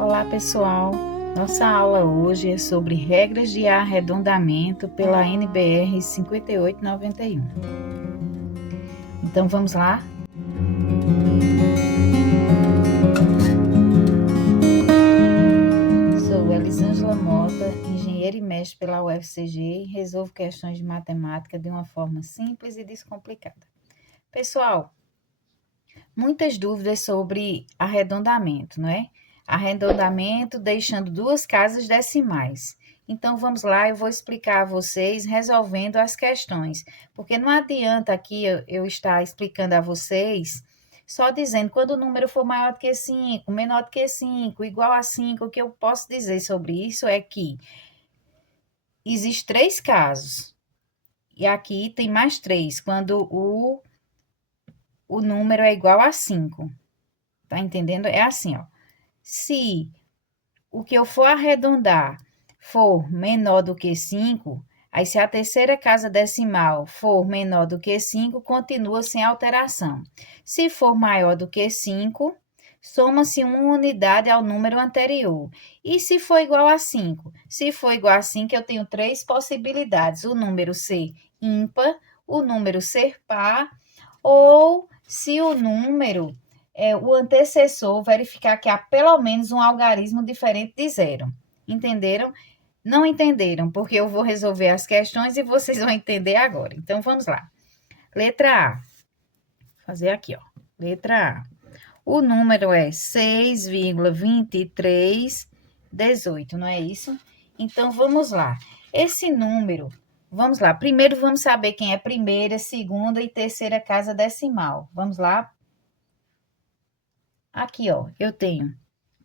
Olá, pessoal. Nossa aula hoje é sobre regras de arredondamento pela NBR 5891. Então, vamos lá? Sou Elisângela Mota, engenheira e mestre pela UFCG e resolvo questões de matemática de uma forma simples e descomplicada. Pessoal, muitas dúvidas sobre arredondamento, não é? Arredondamento deixando duas casas decimais. Então, vamos lá, eu vou explicar a vocês resolvendo as questões, porque não adianta aqui eu estar explicando a vocês só dizendo quando o número for maior do que 5, menor do que 5, igual a 5, o que eu posso dizer sobre isso é que existem 3 casos, e aqui tem mais 3, quando o número é igual a 5, tá entendendo? É assim, ó. Se o que eu for arredondar for menor do que 5, aí se a terceira casa decimal for menor do que 5, continua sem alteração. Se for maior do que 5, soma-se uma unidade ao número anterior. E se for igual a 5? Se for igual a 5, eu tenho 3 possibilidades: o número ser ímpar, o número ser par, ou se o número o antecessor verificar que há pelo menos um algarismo diferente de zero. Entenderam? Não entenderam, porque eu vou resolver as questões e vocês vão entender agora. Então, vamos lá. Letra A. Vou fazer aqui, ó. Letra A. O número é 6,2318, não é isso? Então, vamos lá. Esse número, vamos lá. Primeiro, vamos saber quem é primeira, segunda e terceira casa decimal. Vamos lá? Aqui, ó, eu tenho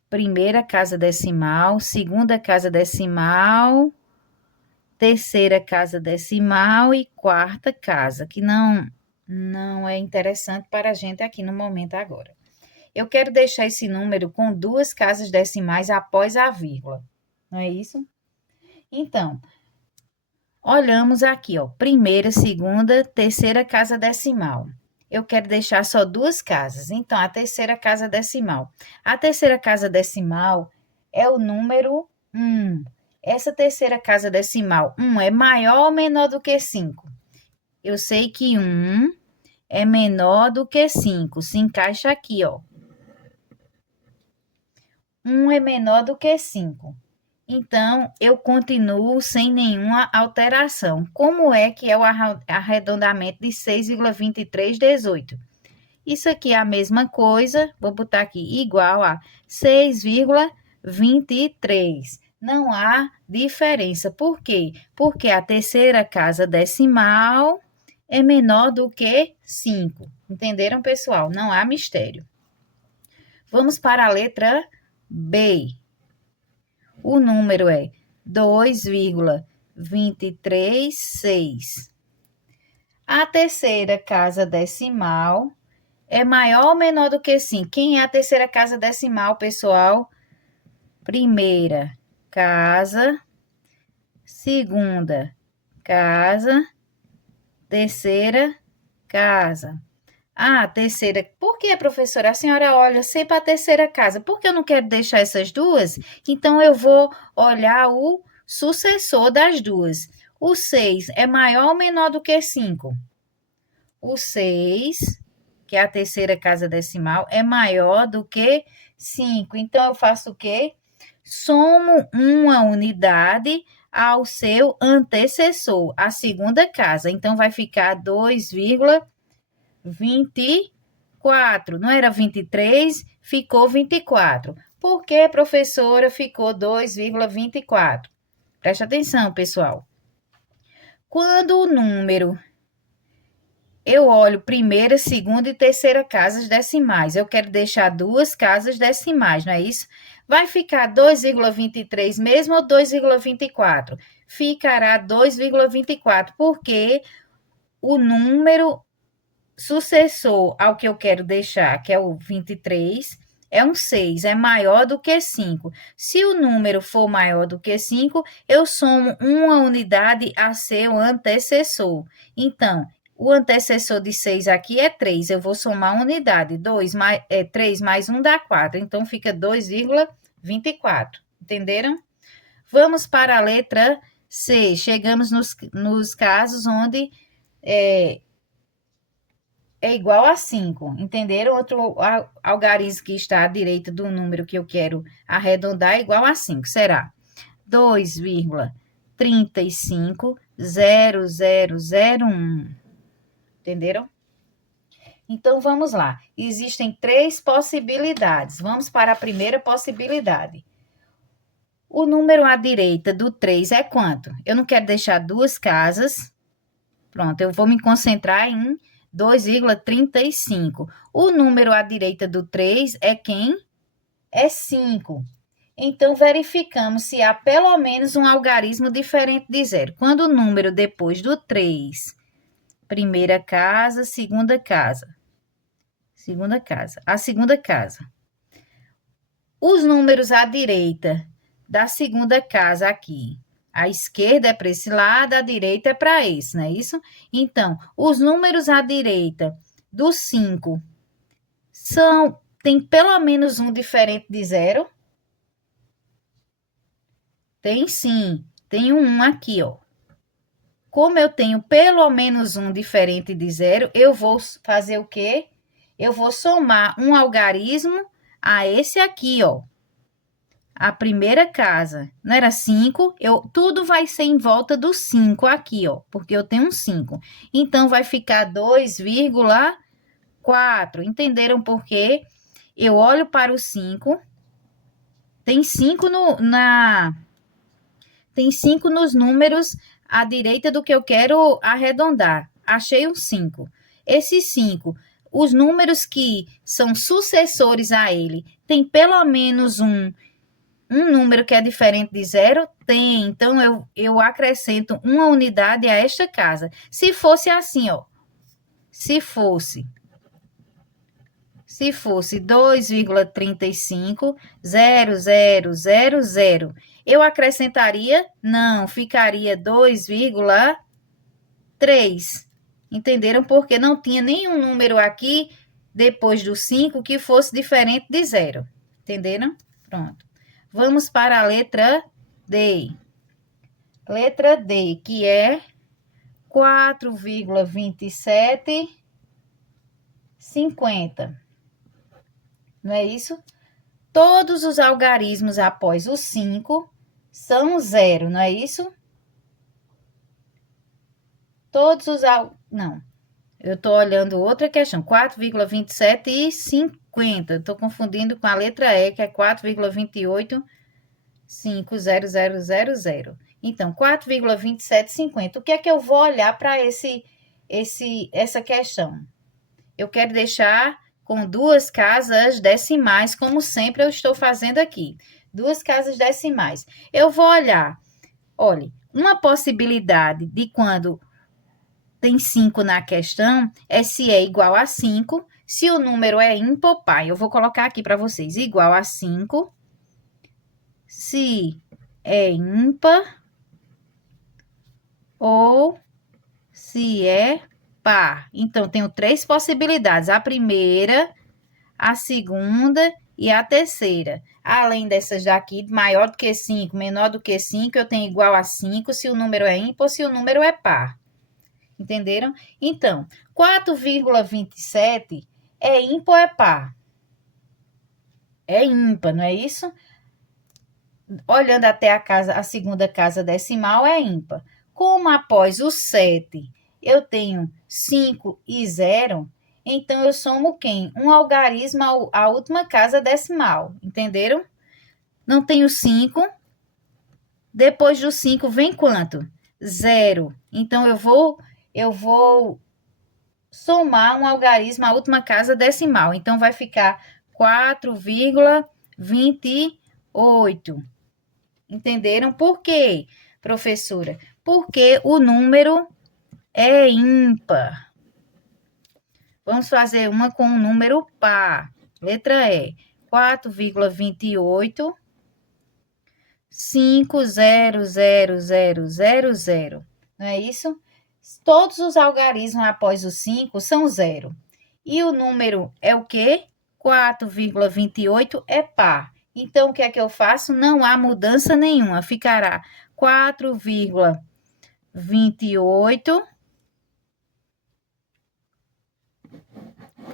primeira casa decimal, segunda casa decimal, terceira casa decimal e quarta casa, que não é interessante para a gente aqui no momento agora. Eu quero deixar esse número com 2 casas decimais após a vírgula, não é isso? Então, olhamos aqui, ó, primeira, segunda, terceira casa decimal. Eu quero deixar só 2 casas. Então, a terceira casa decimal. A terceira casa decimal é o número 1. Essa terceira casa decimal, 1 é maior ou menor do que 5? Eu sei que 1 é menor do que 5. Se encaixa aqui, ó. 1 é menor do que 5. Então, eu continuo sem nenhuma alteração. Como é que é o arredondamento de 6,2318? Isso aqui é a mesma coisa, vou botar aqui, igual a 6,23. Não há diferença. Por quê? Porque a terceira casa decimal é menor do que 5. Entenderam, pessoal? Não há mistério. Vamos para a letra B. O número é 2,236. A terceira casa decimal é maior ou menor do que 5? Quem é a terceira casa decimal, pessoal? Primeira casa, segunda casa, terceira casa. Ah, terceira. Por que, professora? A senhora olha sempre a terceira casa. Porque eu não quero deixar essas duas? Então, eu vou olhar o sucessor das duas. O 6 é maior ou menor do que 5? O 6, que é a terceira casa decimal, é maior do que 5. Então, eu faço o quê? Somo uma unidade ao seu antecessor, a segunda casa. Então, vai ficar 2,24. Não era 23, ficou 24. Por que, professora, ficou 2,24? Preste atenção, pessoal. Quando o número, eu olho primeira, segunda e terceira casas decimais. Eu quero deixar 2 casas decimais, não é isso? Vai ficar 2,23 mesmo ou 2,24? Ficará 2,24, porque o número sucessor ao que eu quero deixar, que é o 23, é um 6, é maior do que 5. Se o número for maior do que 5, eu somo uma unidade a seu antecessor. Então, o antecessor de 6 aqui é 3, eu vou somar uma unidade, 3 mais 1 dá 4, então fica 2,24. 24. Entenderam? Vamos para a letra C. Chegamos nos casos onde é igual a 5. Entenderam? Outro algarismo que está à direita do número que eu quero arredondar é igual a 5. Será 2,350001. Entenderam? Então, vamos lá. Existem 3 possibilidades. Vamos para a primeira possibilidade. O número à direita do 3 é quanto? Eu não quero deixar duas casas. Pronto, eu vou me concentrar em 2,35. O número à direita do 3 é quem? É 5. Então, verificamos se há pelo menos um algarismo diferente de 0. Quando o número depois do 3, primeira casa, segunda casa. A segunda casa. Os números à direita da segunda casa aqui. A esquerda é para esse lado, a direita é para esse, não é isso? Então, os números à direita do 5 tem pelo menos um diferente de 0? Tem sim, tem um 1 aqui, ó. Como eu tenho pelo menos um diferente de 0, eu vou fazer o quê? Eu vou somar um algarismo a esse aqui, ó. A primeira casa, não era 5? Tudo vai ser em volta do 5 aqui, ó, porque eu tenho um 5. Então, vai ficar 2,4. Entenderam por quê? Eu olho para o 5, tem 5 tem 5 nos números à direita do que eu quero arredondar. Achei um 5. Esse 5, os números que são sucessores a ele, tem pelo menos um número que é diferente de 0? Tem. Então, eu acrescento uma unidade a esta casa. Se fosse assim, ó. Se fosse 2,350000, eu acrescentaria? Não, ficaria 2,3. Entenderam? Porque não tinha nenhum número aqui, depois do 5, que fosse diferente de 0. Entenderam? Pronto. Vamos para a letra D. Letra D, que é 4,2750. Não é isso? Todos os algarismos após o 5 são 0, não é isso? Não, eu estou olhando outra questão. 4,2750. Estou confundindo com a letra E, que é 4,2850000. Então, 4,2750. O que é que eu vou olhar para essa questão? Eu quero deixar com duas casas decimais, como sempre eu estou fazendo aqui. Duas casas decimais. Eu vou olhar, olhe, uma possibilidade de quando tem 5 na questão é se é igual a 5, se o número é ímpar ou par. Eu vou colocar aqui para vocês, igual a 5, se é ímpar ou se é par. Então, tenho 3 possibilidades. A primeira, a segunda e a terceira. Além dessas daqui, maior do que 5, menor do que 5, eu tenho igual a 5 se o número é ímpar ou se o número é par. Entenderam? Então, 4,27 é ímpar ou é par? É ímpar, não é isso? Olhando até a segunda casa decimal, é ímpar. Como após o 7 eu tenho 5 e 0, então eu somo quem? Um algarismo à última casa decimal. Entenderam? Não tenho 5. Depois do 5 vem quanto? 0. Então, eu vou somar um algarismo à última casa decimal. Então, vai ficar 4,28. Entenderam? Por quê, professora? Porque o número é ímpar. Vamos fazer uma com o número par. Letra E. 4,28. 5,00000. Não é isso? Todos os algarismos após o 5 são 0. E o número é o quê? 4,28 é par. Então, o que é que eu faço? Não há mudança nenhuma. Ficará 4,28.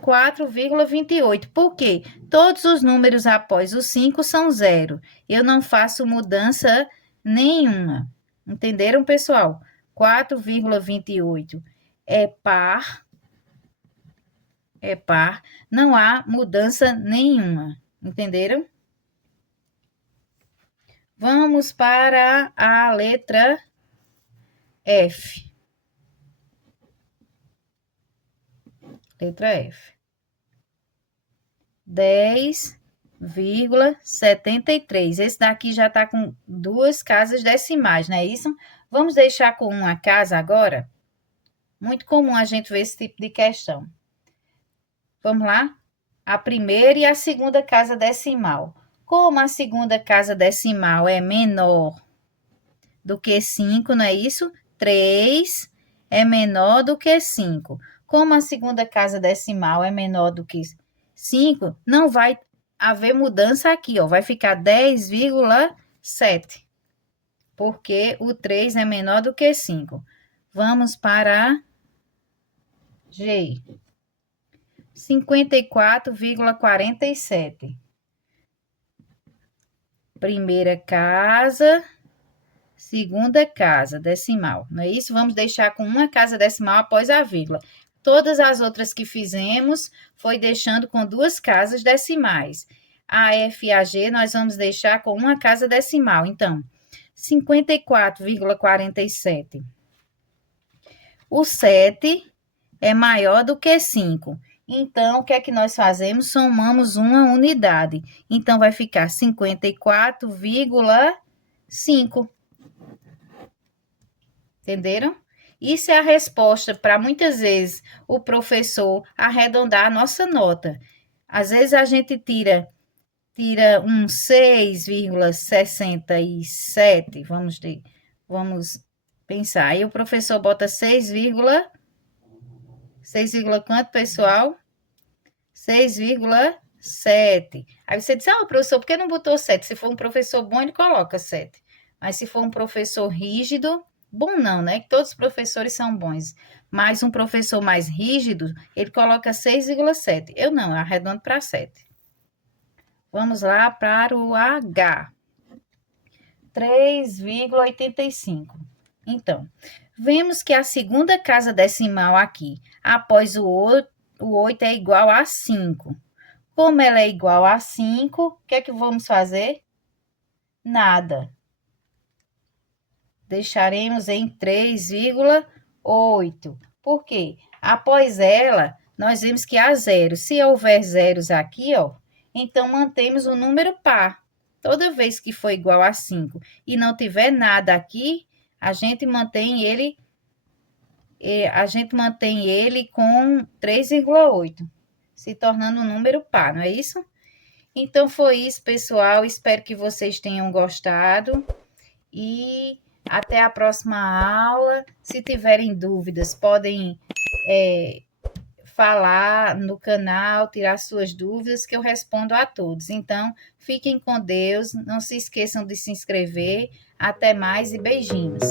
4,28. Por quê? Todos os números após o 5 são zero. Eu não faço mudança nenhuma. Entenderam, pessoal? 4,28 é par. É par. Não há mudança nenhuma. Entenderam? Vamos para a letra F. Letra F. 10,73. Esse daqui já está com duas casas decimais, não é isso? Vamos deixar com uma casa agora? Muito comum a gente ver esse tipo de questão. Vamos lá? A primeira e a segunda casa decimal. Como a segunda casa decimal é menor do que 5, não é isso? 3 é menor do que 5. Como a segunda casa decimal é menor do que 5, não vai haver mudança aqui, ó. Vai ficar 10,7. Porque o 3 é menor do que 5. Vamos para G. 54,47. Primeira casa, segunda casa decimal, não é isso? Vamos deixar com uma casa decimal após a vírgula. Todas as outras que fizemos foi deixando com duas casas decimais. A F e a G nós vamos deixar com uma casa decimal. Então, 54,47. O 7 é maior do que 5. Então, o que é que nós fazemos? Somamos uma unidade. Então, vai ficar 54,5. Entenderam? Isso é a resposta para muitas vezes o professor arredondar a nossa nota. Às vezes a gente tira um 6,67, vamos pensar. Aí o professor bota 6, quanto, pessoal? 6,7. Aí você diz, professor, por que não botou 7? Se for um professor bom, ele coloca 7. Mas se for um professor rígido, bom não, né? Todos os professores são bons. Mas um professor mais rígido, ele coloca 6,7. Eu não, eu arredondo para 7. Vamos lá para o H. 3,85. Então, vemos que a segunda casa decimal aqui, após o 8 é igual a 5. Como ela é igual a 5, o que é que vamos fazer? Nada. Deixaremos em 3,8. Por quê? Após ela, nós vemos que há zero. Se houver zeros aqui, ó, então mantemos o número par. Toda vez que for igual a 5 e não tiver nada aqui, a gente mantém ele com 3,8, se tornando um número par, não é isso? Então, foi isso, pessoal. Espero que vocês tenham gostado e até a próxima aula. Se tiverem dúvidas, podem falar no canal, tirar suas dúvidas, que eu respondo a todos. Então, fiquem com Deus, não se esqueçam de se inscrever. Até mais e beijinhos.